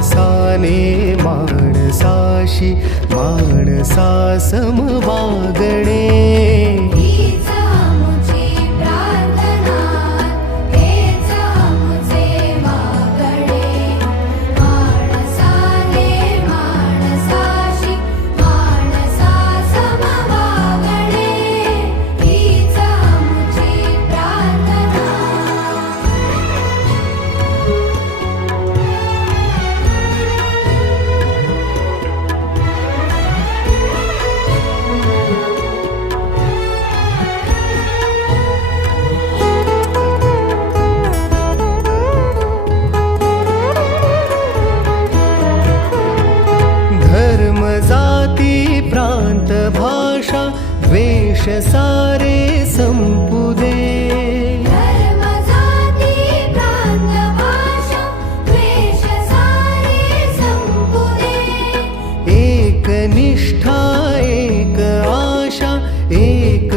माणसाने माणसाशी माणसा सम वागणे. जाती प्रांत भाषा द्वेष सारे संपू दे. धर्म जाती प्रांत भाषा द्वेष सारे संपू दे. एक निष्ठा एक आशा एक